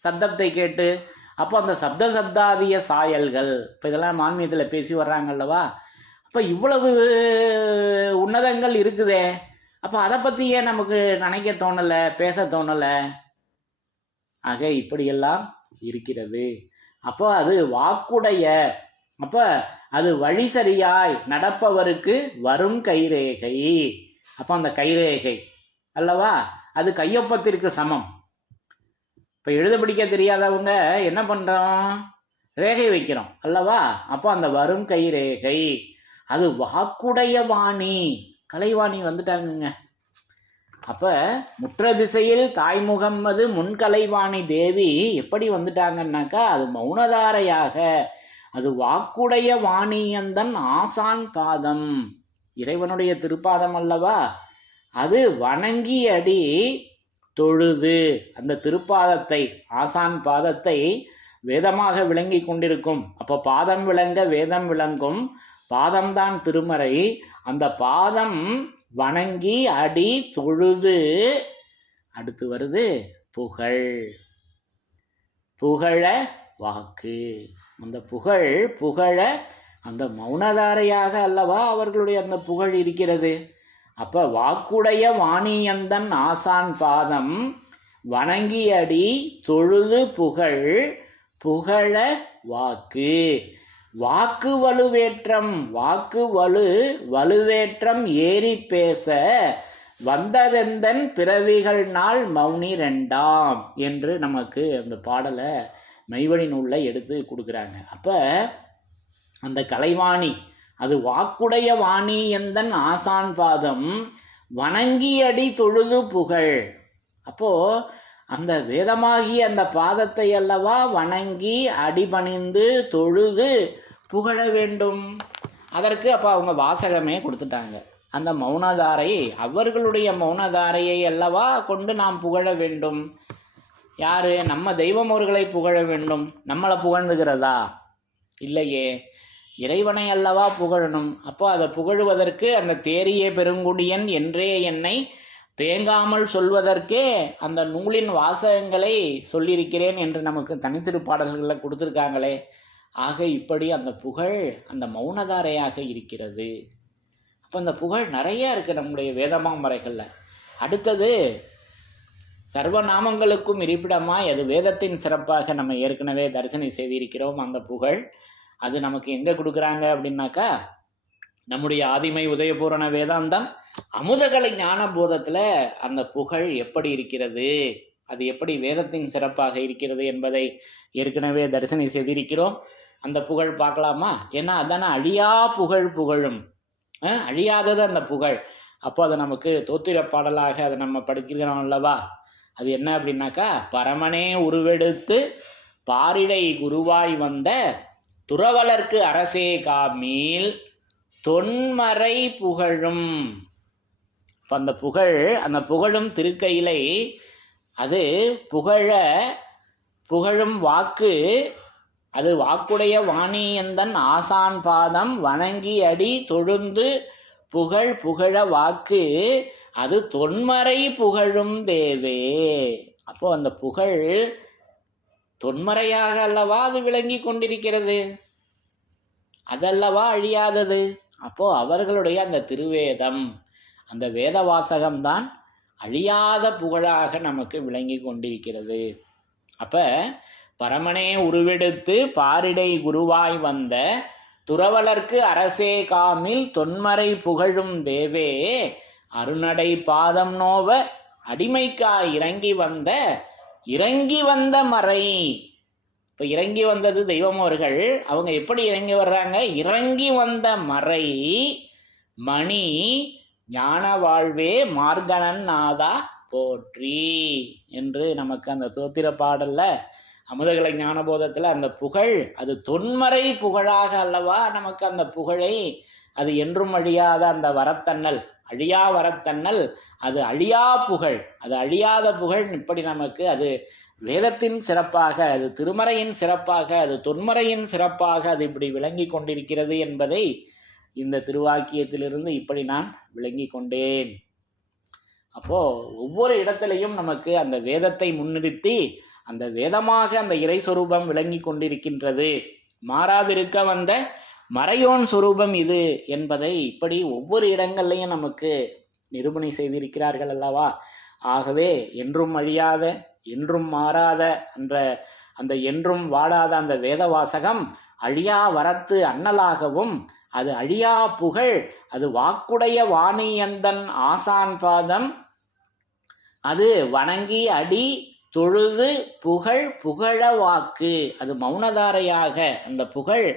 சப்தத்தை கேட்டு. அப்போ அந்த சப்தாதிய சாயல்கள், இப்போ இதெல்லாம் மான்மியத்தில் பேசி வர்றாங்கல்லவா? அப்போ இவ்வளவு உன்னதங்கள் இருக்குதே, அப்போ அதை பற்றியே நமக்கு நினைக்க தோணலை, பேச தோணலை. ஆக இப்படியெல்லாம் இருக்கிறது. அப்போ அது வாக்குடைய, அப்போ அது வழி சரியாய் நடப்பவருக்கு வரும் கைரேகை. அப்போ அந்த கைரேகை அல்லவா, அது கையொப்பத்திற்கு சமம். இப்போ எழுத படிக்க தெரியாதவங்க என்ன பண்ணுறோம், ரேகை வைக்கிறோம் அல்லவா? அப்போ அந்த வரும் கைரேகை அது வாக்குடைய வாணி. கலைவாணி வந்துட்டாங்கங்க. அப்ப முற்ற திசையில் தாய்முகம்மது முன்கலைவாணி தேவி எப்படி வந்துட்டாங்கன்னாக்கா, அது மௌனதாரையாக, அது வாக்குடைய வாணியந்தன் ஆசான் பாதம், இறைவனுடைய திருப்பாதம் அல்லவா, அது வணங்கி அடி தொழுது, அந்த திருப்பாதத்தை, ஆசான் பாதத்தை வேதமாக விளங்கி கொண்டிருக்கும். அப்போ பாதம் விளங்க வேதம் விளங்கும், பாதம்தான் திருமறை. அந்த பாதம் வணங்கி அடி தொழுது, அடுத்து வருது புகழ், புகழ வாக்கு. அந்த புகழ் புகழ அந்த மௌனதாரையாக அல்லவா அவர்களுடைய அந்த புகழ் இருக்கிறது. அப்ப வாக்குடைய வாணியந்தன் ஆசான் பாதம் வணங்கி அடி தொழுது புகழ், புகழ வாக்கு. வாக்கு வலுவேற்றம், வாக்கு வலுவேற்றம் ஏறி பேச வந்ததெந்தன் பிறவிகள் நாள் மௌனி ரெண்டாம் என்று நமக்கு அந்த பாடலை மெய்வழி நூலில் எடுத்து கொடுக்குறாங்க. அப்போ அந்த கலைவாணி அது வாக்குடைய வாணி எந்தன் ஆசான் பாதம் வணங்கி அடி தொழுது புகழ். அப்போ அந்த வேதமாகி அந்த பாதத்தை அல்லவா வணங்கி அடிபணிந்து தொழுது புகழ வேண்டும். அதற்கு அப்போ அவங்க வாசகமே கொடுத்துட்டாங்க. அந்த மௌனதாரை, அவர்களுடைய மௌனதாரையை அல்லவா கொண்டு நாம் புகழ வேண்டும். யாரு? நம்ம தெய்வம் அவர்களை புகழ வேண்டும். நம்மளை புகழ்ந்துகிறதா? இல்லையே, இறைவனை அல்லவா புகழணும். அப்போ அதை புகழுவதற்கு அந்த தேறிய பெருங்குடியன் என்றே என்னை தேங்காமல் சொல்வதற்கே அந்த நூலின் வாசகங்களை சொல்லியிருக்கிறேன் என்று நமக்கு தனித்திருப்பாடல்களில் கொடுத்துருக்காங்களே. ஆக இப்படி அந்த புகழ் அந்த மௌனதாரையாக இருக்கிறது. அப்போ அந்த புகழ் நிறையா இருக்குது நம்முடைய வேதமாமறைகளில். அடுத்தது சர்வநாமங்களுக்கும் இருப்பிடமாய் அது வேதத்தின் சிறப்பாக நம்ம ஏற்கனவே தரிசனை செய்திருக்கிறோம். அந்த புகழ் அது நமக்கு எங்கே கொடுக்குறாங்க அப்படின்னாக்கா, நம்முடைய ஆதிமை உதயபூரண வேதாந்தம் அமுதகலை ஞான போதத்தில் அந்த புகழ் எப்படி இருக்கிறது, அது எப்படி வேதத்தின் சிறப்பாக இருக்கிறது என்பதை ஏற்கனவே தரிசனை செய்திருக்கிறோம். அந்த புகழ் பார்க்கலாமா? ஏன்னா அதான அழியா புகழ் புகழும், அழியாதது அந்த புகழ். அப்போ அதை நமக்கு தோத்திர பாடலாக அதை நம்ம படிக்கிறோம் அல்லவா. அது என்ன அப்படின்னாக்கா, பரமனே உருவெடுத்து பாரிடை குருவாய் வந்த துறவலர்க்கு அரசே காமீல் தொன்மறை புகழும். அந்த புகழ், அந்த புகழும் திருக்கையிலை, அது புகழும் வாக்கு, அது வாக்குடைய வாணியந்தன் ஆசான் பாதம் வணங்கி அடி தொழுந்து புகழ் புகழ வாக்கு, அது தொன்மறை புகழும் தேவே. அப்போ அந்த புகழ் தொன்மறையாக அல்லவா அது விளங்கி கொண்டிருக்கிறது, அதல்லவா அழியாதது. அப்போ அவர்களுடைய அந்த திருவேதம், அந்த வேத வாசகம்தான் அழியாத புகழாக நமக்கு விளங்கி கொண்டிருக்கிறது. அப்ப பரமனே உருவெடுத்து பாரிடை குருவாய் வந்த துறவலர்க்கு அரசே காமில் தொன்மறை புகழும் தேவே, அருணடை பாதம் நோவ அடிமைக்காய் இறங்கி வந்த மறை. இப்போ இறங்கி வந்தது தெய்வம் அவர்கள். அவங்க எப்படி இறங்கி வர்றாங்க? இறங்கி வந்த மறை மணி ஞான வாழ்வே மார்கணன் நாதா போற்றி என்று நமக்கு அந்த தோத்திர பாடல்ல அமுதகலை ஞானபோதத்தில் அந்த புகழ் அது தொன்மறை புகழாக அல்லவா நமக்கு அந்த புகழை, அது என்றும் அழியாத அந்த வரத்தன்னல், அழியா வரத்தன்னல், அது அழியா புகழ், அது அழியாத புகழ். இப்படி நமக்கு அது வேதத்தின் சிறப்பாக, அது திருமறையின் சிறப்பாக, அது தொன்மறையின் சிறப்பாக அது இப்படி விளங்கி கொண்டிருக்கிறது என்பதை இந்த திருவாக்கியத்திலிருந்து இப்படி நான் விளங்கி கொண்டேன். அப்போ ஒவ்வொரு இடத்திலையும் நமக்கு அந்த வேதத்தை முன்னிறுத்தி அந்த வேதமாக அந்த இறை சொரூபம் விளங்கி கொண்டிருக்கின்றது, மாறாதிருக்க வந்த மறையோன் சொரூபம் இது என்பதை இப்படி ஒவ்வொரு இடங்கள்லையும் நமக்கு நிரூபணை செய்திருக்கிறார்கள் அல்லவா. ஆகவே என்றும் அழியாத என்றும் மாறாத அந்த என்றும் வாடாத அந்த வேத வாசகம் அழியா வரத்து அண்ணலாகவும், அது அழியா புகழ், அது வாக்குடைய வாணியந்தன் ஆசான் பாதம், அது வணங்கி அடி தொழுது புகழ் புகழ வாக்கு, அது மௌனதாரையாக அந்த புகழ்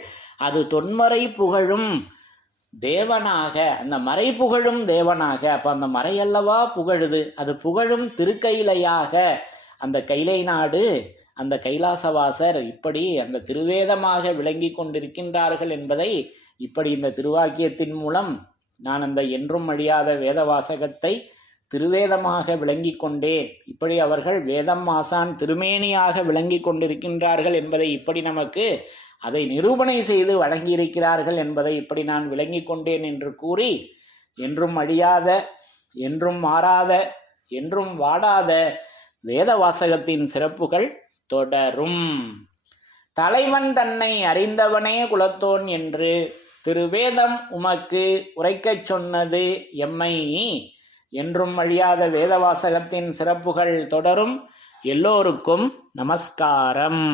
அது தொன்மறை புகழும் தேவனாக, அந்த மறை புகழும் தேவனாக. அப்போ அந்த மறையல்லவா புகழுது, அது புகழும் திருக்கைலையாக, அந்த கைலை நாடு, அந்த கைலாசவாசர் இப்படி அந்த திருவேதமாக விளங்கி கொண்டிருக்கின்றார்கள் என்பதை இப்படி இந்த திருவாக்கியத்தின் மூலம் நான் அந்த என்றும் அழியாத வேத வாசகத்தை திருவேதமாக விளங்கி கொண்டேன். இப்படி அவர்கள் வேதம் ஆசான் திருமேனியாக விளங்கி கொண்டிருக்கின்றார்கள் என்பதை இப்படி நமக்கு அதை நிரூபணை செய்து வழங்கியிருக்கிறார்கள் என்பதை இப்படி நான் விளங்கி கொண்டேன் என்று கூறி, என்றும் அழியாத, என்றும் மாறாத, என்றும் வாடாத வேத வாசகத்தின் சிறப்புகள் தொடரும். தலைவன் தன்னை அறிந்தவனே குலத்தோன் என்று திருவேதம் உமக்கு உரைக்கச் சொன்னது எம்மை. என்றும் அழியாத வேதவாசகத்தின் சிறப்புகள் தொடரும். எல்லோருக்கும் நமஸ்காரம்.